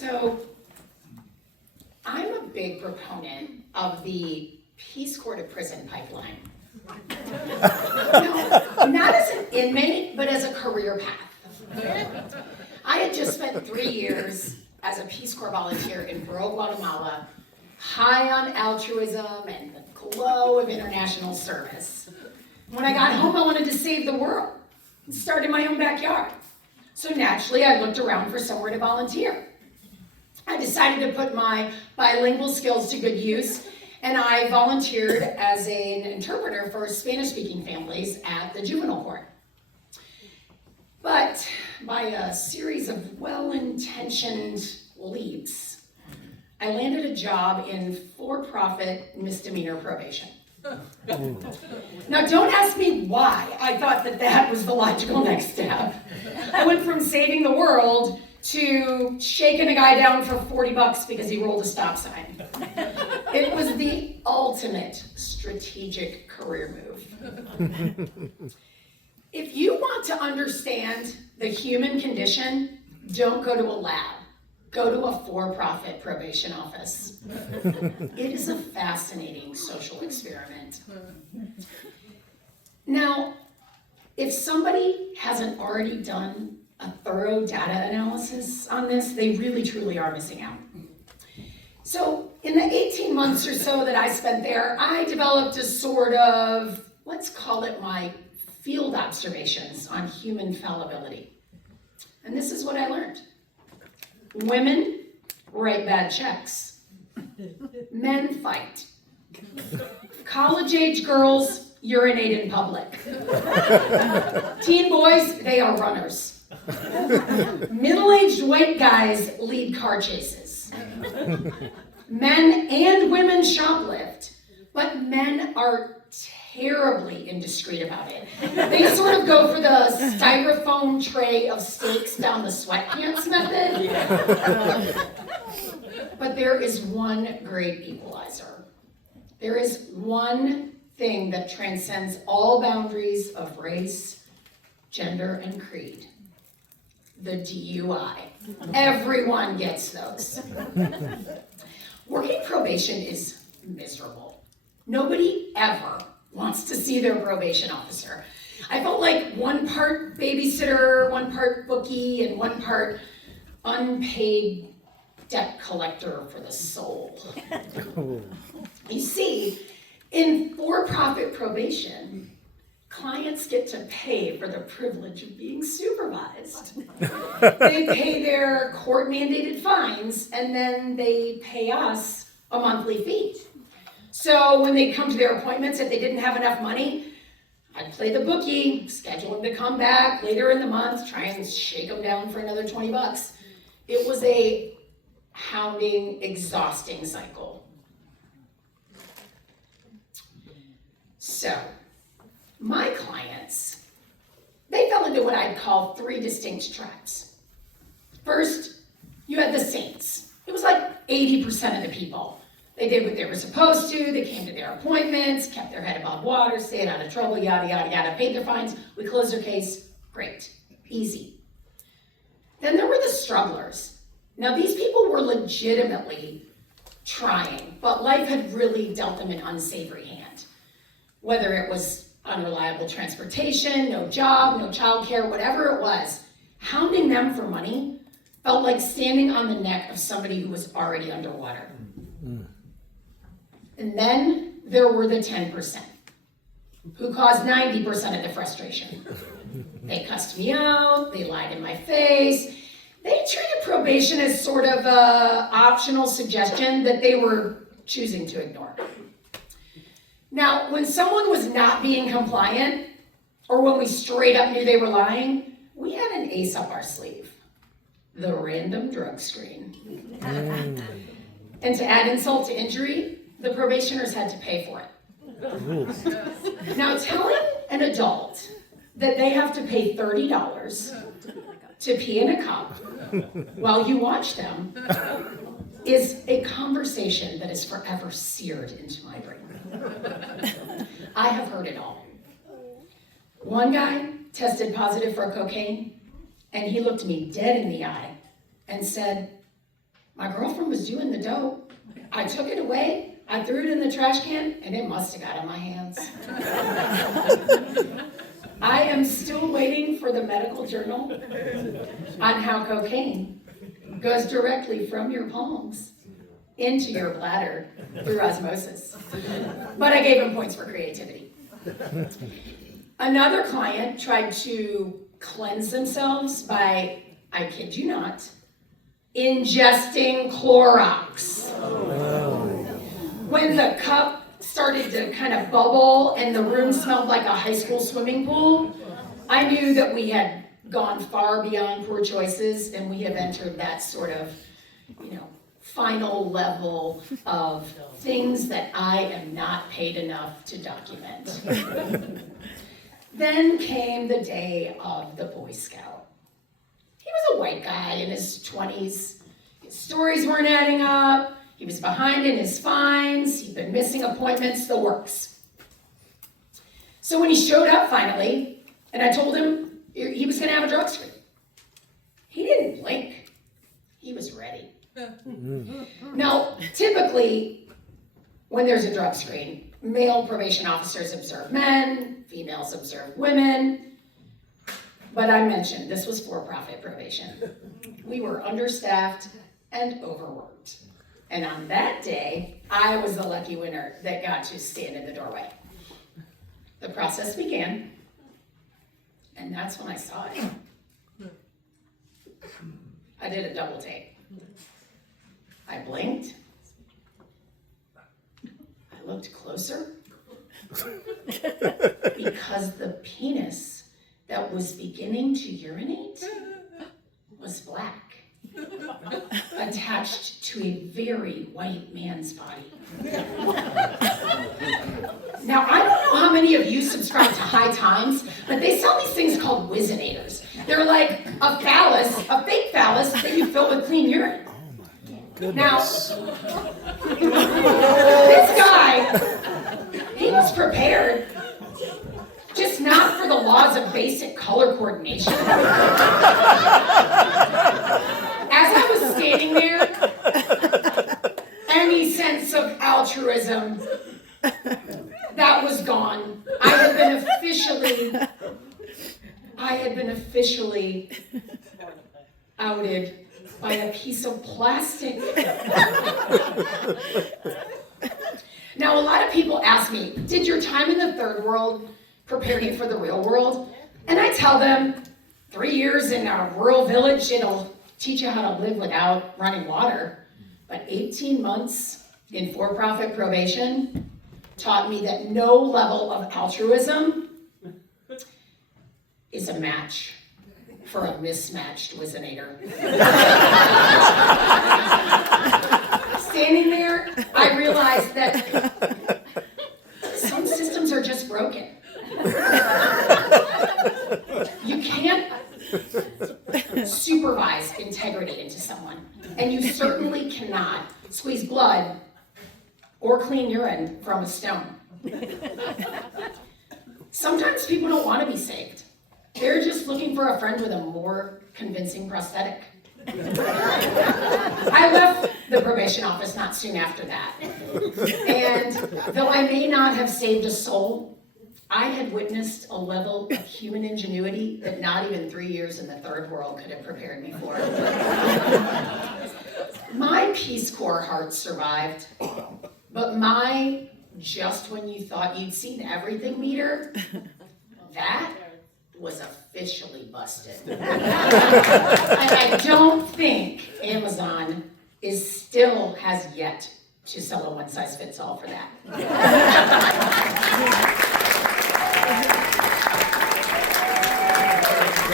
So, I'm a big proponent of the Peace Corps to prison pipeline. No, not as an inmate, but as a career path. I had just spent 3 years as a Peace Corps volunteer in rural Guatemala, high on altruism and the glow of international service. When I got home, I wanted to save the world and start in my own backyard. So naturally, I looked around for somewhere to volunteer. I decided to put my bilingual skills to good use, and I volunteered as an interpreter for Spanish-speaking families at the juvenile court. But by a series of well-intentioned leaps, I landed a job in for-profit misdemeanor probation. Now, don't ask me why I thought that was the logical next step. I went from saving the world to shaking a guy down for $40 because he rolled a stop sign. It was the ultimate strategic career move. If you want to understand the human condition, don't go to a lab. Go to a for-profit probation office. It is a fascinating social experiment. Now, if somebody hasn't already done a thorough data analysis on this, they really truly are missing out. So in the 18 months or so that I spent there, I developed a sort of, let's call it my field observations on human fallibility. And this is what I learned. Women write bad checks. Men fight. College-age girls urinate in public. Teen boys, they are runners. Middle-aged white guys lead car chases. Men and women shoplift, but men are terribly indiscreet about it. They sort of go for the styrofoam tray of steaks down the sweatpants method. But there is one great equalizer. There is one thing that transcends all boundaries of race, gender, and creed. The DUI. Everyone gets those. Working probation is miserable. Nobody ever wants to see their probation officer. I felt like one part babysitter, one part bookie, and one part unpaid debt collector for the soul. You see, in for-profit probation, clients get to pay for the privilege of being supervised. They pay their court-mandated fines, and then they pay us a monthly fee. So when they come to their appointments, if they didn't have enough money, I'd play the bookie, schedule them to come back later in the month, try and shake them down for another $20. It was a hounding, exhausting cycle. So, my clients, they fell into what I'd call 3 distinct traps. First, you had the saints. It was like 80% of the people. They did what they were supposed to, they came to their appointments, kept their head above water, stayed out of trouble, yada, yada, yada, paid their fines, we closed their case, great, easy. Then there were the strugglers. Now these people were legitimately trying, but life had really dealt them an unsavory hand. Whether it was unreliable transportation, no job, no childcare, whatever it was, hounding them for money felt like standing on the neck of somebody who was already underwater. And then there were the 10% who caused 90% of the frustration. They cussed me out, they lied in my face. They treated probation as sort of an optional suggestion that they were choosing to ignore. Now, when someone was not being compliant, or when we straight up knew they were lying, we had an ace up our sleeve, the random drug screen. And to add insult to injury, the probationers had to pay for it. Now, telling an adult that they have to pay $30 to pee in a cup while you watch them is a conversation that is forever seared into my brain. I have heard it all. One guy tested positive for cocaine, and he looked me dead in the eye and said, My girlfriend was doing the dope. I took it away, I threw it in the trash can, and it must have got in my hands. I am still waiting for the medical journal on how cocaine goes directly from your palms into your bladder through osmosis. But I gave him points for creativity. Another client tried to cleanse themselves by, I kid you not, ingesting Clorox. When the cup started to kind of bubble and the room smelled like a high school swimming pool, I knew that we had gone far beyond poor choices and we have entered that sort of, final level of things that I am not paid enough to document. Then came the day of the Boy Scout. He was a white guy in his 20s. His stories weren't adding up. He was behind in his fines. He'd been missing appointments, the works. So when he showed up finally, and I told him he was gonna have a drug screen, he didn't blink. He was ready. Now, typically, when there's a drug screen, male probation officers observe men, females observe women, but I mentioned this was for-profit probation. We were understaffed and overworked. And on that day, I was the lucky winner that got to stand in the doorway. The process began, and that's when I saw it. I did a double take. I blinked. I looked closer. Because the penis that was beginning to urinate was black, attached to a very white man's body. Now, I don't know how many of you subscribe to High Times, but they sell these things called Wizinators. They're like a phallus, a fake phallus that you fill with clean urine. Now, this guy, he was prepared, just not for the laws of basic color coordination. As I was standing there, any sense of altruism, that was gone. I had been officially outed by a piece of plastic. Now, a lot of people ask me, did your time in the third world prepare you for the real world? And I tell them, 3 years in a rural village, it'll teach you how to live without running water. But 18 months in for-profit probation taught me that no level of altruism is a match for a mismatched Wizinator. Standing there, I realized that some systems are just broken. You can't supervise integrity into someone, and you certainly cannot squeeze blood or clean urine from a stone. Sometimes people don't want to be saved. They're just looking for a friend with a more convincing prosthetic. I left the probation office not soon after that. And though I may not have saved a soul, I had witnessed a level of human ingenuity that not even 3 years in the third world could have prepared me for. My Peace Corps heart survived, but my just when you thought you'd seen everything meter, that was officially busted. And I don't think Amazon still has yet to sell a one-size-fits-all for that.